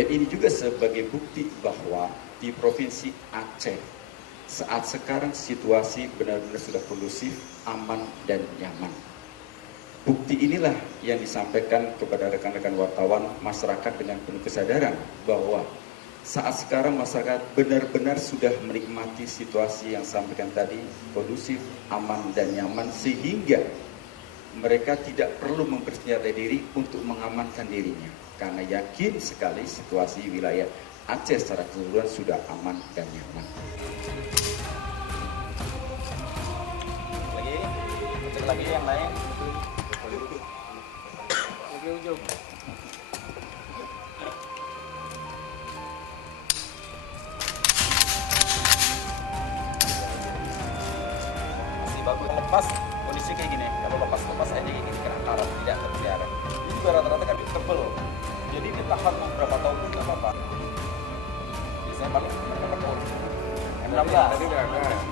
Dan ini juga sebagai bukti bahwa di Provinsi Aceh saat sekarang situasi benar-benar sudah kondusif, aman, dan nyaman. Bukti inilah yang disampaikan kepada rekan-rekan wartawan masyarakat dengan penuh kesadaran bahwa saat sekarang masyarakat benar-benar sudah menikmati situasi yang sampaikan tadi, kondusif, aman, dan nyaman, sehingga mereka tidak perlu mempersenjatai diri untuk mengamankan dirinya, karena yakin sekali situasi wilayah Aceh secara keseluruhan sudah aman dan nyaman. Lagi yang lain. Ujung. Masih bagus. Lepas kondisi kayak gini, kalau lepas aja kayak gini kena karat, tidak terpelihara. Ini juga rata-rata kan tebel, jadi ditahan beberapa tahun pun nggak apa-apa. Biasanya paling berapa tahun? 16. Tadi udah ada.